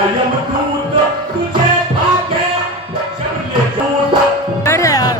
यमदूत तुझे भागे जब ले झूठ। अरे यार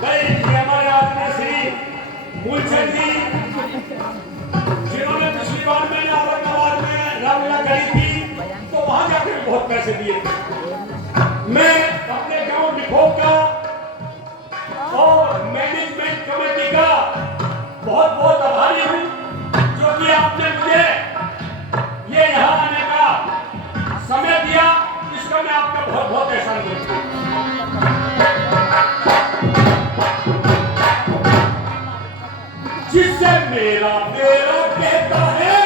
भाई ये हमारे आदमी श्री मूलचंद जी, जिन्होंने पिछली बार मैंने औरंगाबाद में रामलीला करी थी तो वहां जाकर बहुत पैसे दिए थे। मैं अपने गांव निखोक का और मैनेजमेंट कमेटी का बहुत बहुत आभारी हूं जो कि आपने मुझे ये यहाँ आने का समय दिया, इसका मैं आपका बहुत बहुत एहसान करता हूं। जिससे मेरा मेरा कहता है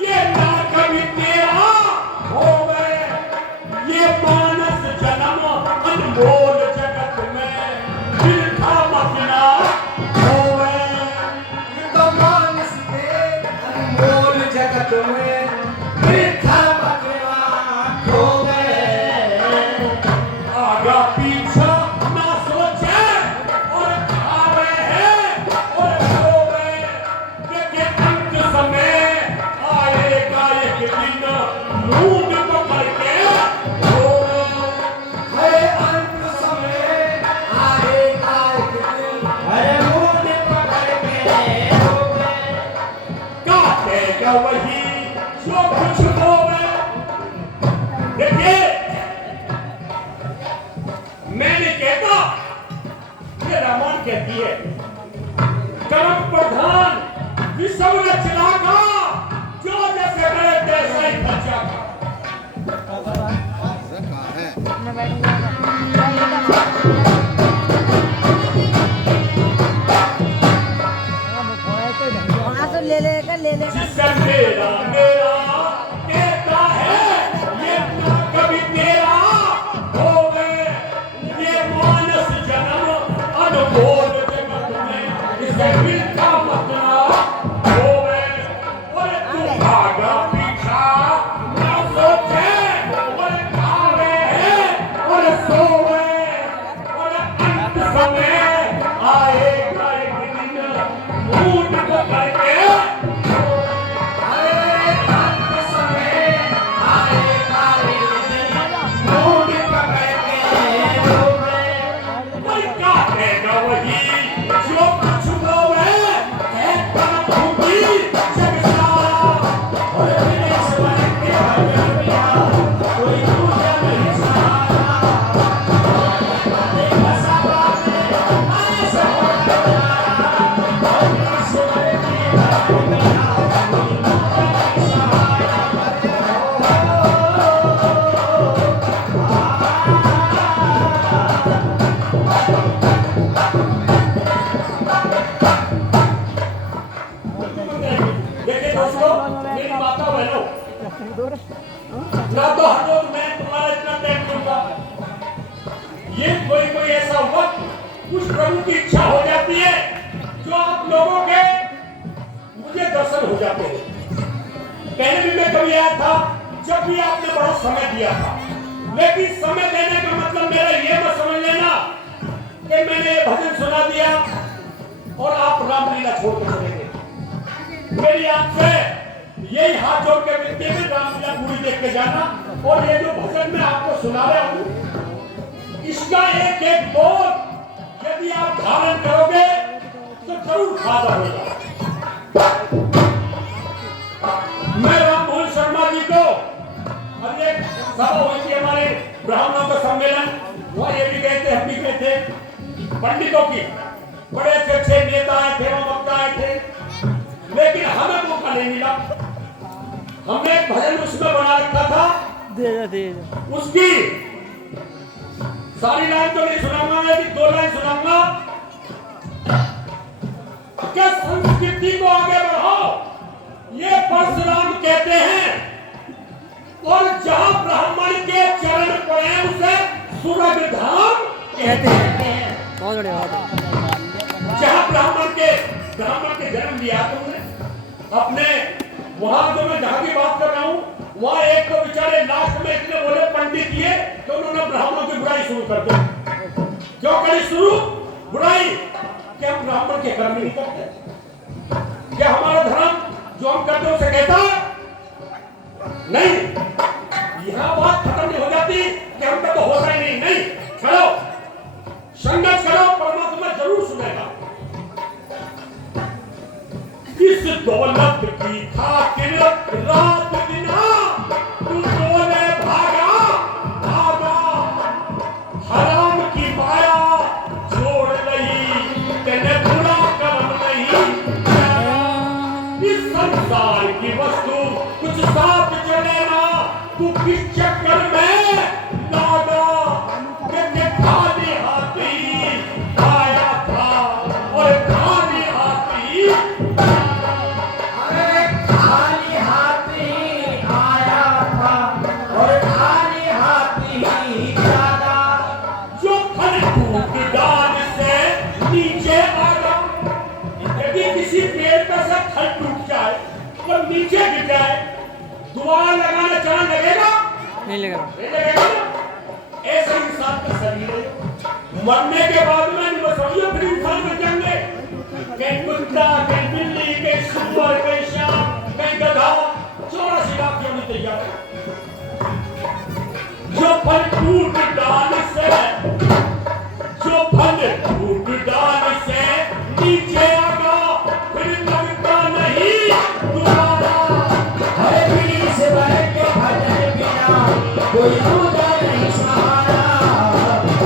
ये ना कभी तेरा हो गए, ये मानस जन्म अनमोल जगत में दिल का मखना हो गए। ये तो मानस के अनमोल जगत में दिल का मखना हो गए। आगा पीछा ना सोचे और खावे हैं और सोवे, देखे अंत समय आएगा एक दिन मूड पकड़ के रोवे। हरे अंत समय आएगा एक दिन, हरे मुंह पकड़ के रोवे। काटेगा वही जो कुछ होवे। देखिए मैंने कहता, ये रामायण कहती है कर्म प्रधान विषम रचना का, जो जैसे करे तैसा ही खर्चा का। वहाँ से ले लेगा जिससे मेरा मेरा कहता है ये ना कभी तेरा हो गए, ये मानस जन्म अनमोल जगत में इसे मिलता मतना हो गए। और तू आगा पीछा ना सोचे और खावे हैं और सोवे, और अंत समय आएगा एक दिन मूड पकड़ के हरे अंत समय आएगा एक दिन, मुंह पकड़ के रोवे। कोई काटेगा वही जो कुछ होवे, है प्रभु की जग सारा। और विदेश बन के भजन किया, कोई दूजा नहीं सहारा। देखा सभा में आए सब नजारा, और विदेश बन के भजन किया, कोई दूजा नहीं सहारा। देखिए दोस्तों, मेरी माता बहनों, ना तो हर रोज मैं तुम्हारा इतना टाइम दूंगा। ये कोई कोई ऐसा वक्त कुछ प्रभु की इच्छा हो जाती है जो आप लोगों के मुझे दर्शन हो जाते हैं। पहले भी मैं कभी आया था जब भी आपने बड़ा समय दिया था, लेकिन समय देने का मतलब मेरा ये मत समझ लेना कि मैंने ये भजन सुना दिया और आप रामलीला छोड़ कर चले गए। मेरी आपसे यही हाथ जोड़ के विनती है, रामलीला पूरी देख के जाना। और ये जो भजन मैं आपको सुना रहा हूँ, इसका एक एक बोल यदि आप धारण करोगे तो जरूर फायदा होगा। मैं राममोहन शर्मा जी को अभी एक सभा हुई थी हमारे ब्राह्मणों का सम्मेलन, वहाँ ये भी गए थे, हम भी गए थे। पंडितों की बड़े अच्छे अच्छे नेता आए थे, वक्ता आए थे, लेकिन हमें मौका नहीं मिला। हमने एक भजन उसमें बना रखा था, उसकी सारी लाइन तो नहीं सुनाऊंगा, लेकिन 2 लाइन सुनाऊंगा। क्या संस्कृति को आगे बढ़ाओ, ये परशुराम कहते हैं, और जहां ब्राह्मण के चरण पड़े उसे स्वर्ग धाम कहते हैं। बहुत बढ़िया बात है। जहां ब्राह्मण के जन्म दिया तुमने अपने, वहां जो मैं जहां की बात कर रहा हूं वहां एक तो बेचारे लास्ट में इतने बोले पंडित ये तो उन्होंने ब्राह्मणों की बुराई शुरू कर दी। क्यों करी शुरू बुराई? क्या हम ब्राह्मण के कर्म नहीं करते? क्या हमारा धर्म जो हम करते उसे कहता नहीं? यहां बात खत्म नहीं हो जाती कि हम पे तो होता ही नहीं। चलो संघर्ष करो, परमात्मा जरूर सुनेगा। इस दौलत की खातिर रात बिना तू बोले भागा भागा, हराम की माया जोड़ नहीं तेने बुरा कर्म नहीं। इस संसार की वस्तु कुछ साथ चले ना, तू किस चक्कर में लागा? कि खाली हाथी आया था और खाली हाथी नीचे गिर जाए दुआ लगाना चांद लगेगा? नहीं लगा। नहीं लगेगा ना। ऐसा इंसान का शरीर है, मरने के बाद में नहीं बसोगे फिर इंसान बन जाएंगे। कहीं कुत्ता, कहीं बिल्ली, कहीं सुअर, कहीं सांप, कहीं गधा, 84 लाख होने तैयार है। जो फल टूट डाल से, जो फल टूट डाल से नीचे आगा फिर लगता नहीं दोबारा। हरे पीली से भर के भजन बिना कोई दूजा नहीं सहारा।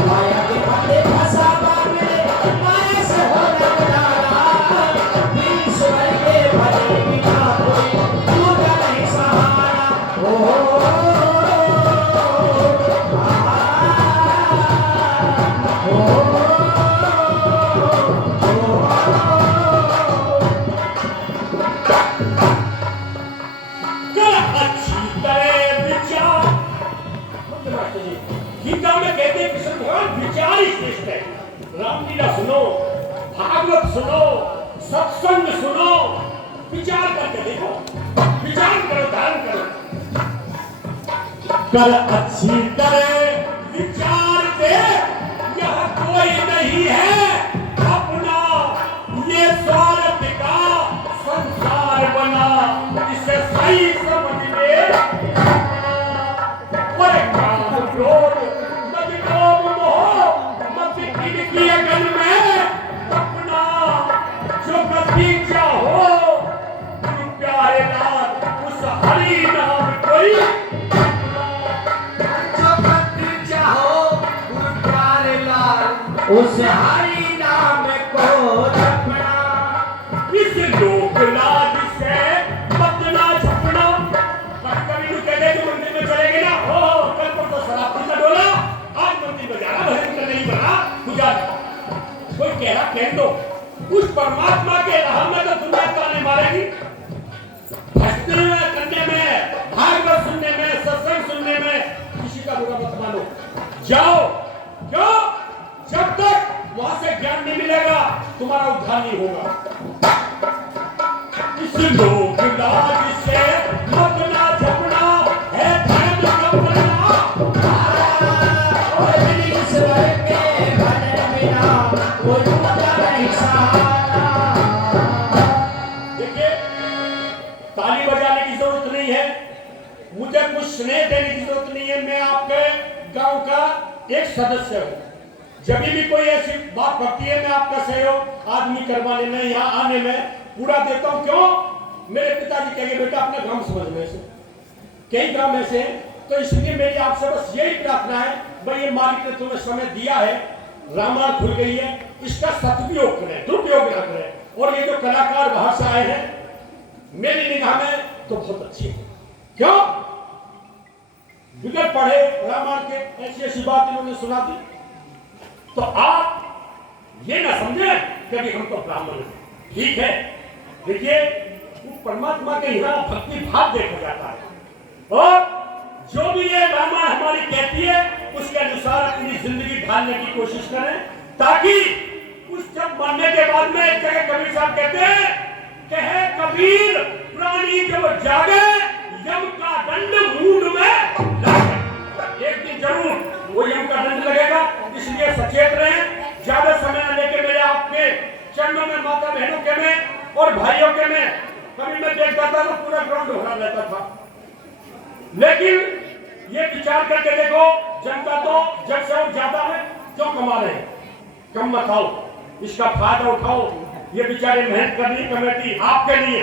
माया के फंदे फंसा बाबे, माया से हो रखनारा। पीली से भर के भजन बिना कोई दूजा नहीं सहारा। गीता में कहते हैं कृष्ण भगवान विचार ही श्रेष्ठ है। रामलीला सुनो, भागवत सुनो, सत्संग सुनो, विचार करके देखो, विचार करो, ध्यान करो। कर अच्छी तरह विचार दे, यह कोई नहीं है अपना, ये स्वार्थ का संसार बना, इसे सही समझ ले। उस हरि नाम को जपना, इस लोक लाज से मत ना झपना। कभी भी कहते हैं मंदिर में चलेंगे ना, हो कल तो शराब का डोला, आज मंदिर में जाना, भजन का नहीं बना पूजा। कोई कह रहा कह दो, उस परमात्मा के राह में तो दुनिया ताने मारेगी। भक्ति में करने में, भागवत सुनने में, सत्संग सुनने में किसी का बुरा मत मानो, जाओ। क्यों? जब तक वहां से ज्ञान नहीं मिलेगा तुम्हारा उद्धार नहीं होगा। इस लोक लाज से मत ना झपना है धर्म का पलना। और पीली से भर के भजन बिना कोई दूजा नहीं सहारा। देखिए, ताली बजाने की जरूरत नहीं है, मुझे कुछ स्नेह देने की जरूरत नहीं है। मैं आपके गांव का एक सदस्य हूं। जब भी कोई ऐसी बात पड़ती है मैं आपका सहयोग आदमी करवाने में, यहाँ आने में पूरा देता हूँ। क्यों? मेरे पिताजी कहेंगे बेटा अपना गांव समझने से, कई गांव ऐसे हैं, तो इसलिए मेरी आपसे बस यही प्रार्थना है, भाई ये मालिक ने तुम्हें समय दिया है, रामायण खुल गई है, इसका सदुपयोग करें, दुरुपयोग न करें। और ये जो कलाकार बाहर से आए हैं मेरी निगाह में तो बहुत अच्छी है। क्यों? बिगड़ पढ़े रामायण के ऐसी ऐसी बात इन्होंने सुना दी, तो आप ये ना समझे कभी हम तो ब्राह्मण हैं। ठीक है, देखिए वो परमात्मा के यहाँ भक्ति भाव देखा जाता है, और जो भी ये रामायण हमारी कहती है उसके अनुसार अपनी जिंदगी ढालने की कोशिश करें, ताकि उस जब मरने के बाद में एक जगह कबीर साहब कहते हैं, कहे कबीर प्राणी जब जागे यम का दंड वो यम का दंड लगेगा। इसलिए सचेत रहें, ज्यादा समय न लेके मेरे आपके चरणों में, माता बहनों के में और भाइयों के में। कभी मैं देखता था तो पूरा ग्राउंड भरा रहता था, लेकिन ये विचार करके देखो, जनता तो जब से और ज्यादा है, क्यों कमा रहे हैं? कम मत खाओ, इसका फायदा उठाओ। ये बेचारे मेहनत कर रही कमेटी आपके लिए।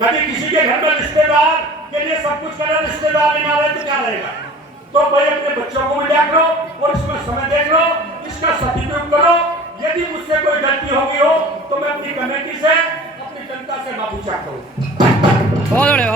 कभी किसी के घर में रिश्तेदार के लिए सब कुछ कर रहे, रिश्तेदार नहीं आ रहे तो क्या रहेगा? तो भाई अपने बच्चों को भी देख लो और इसमें समय देख लो, इसका सदुपयोग करो। यदि मुझसे कोई गलती होगी हो तो मैं अपनी कमेटी से, अपनी जनता से माफी चाहता हूँ। बहुत बढ़िया।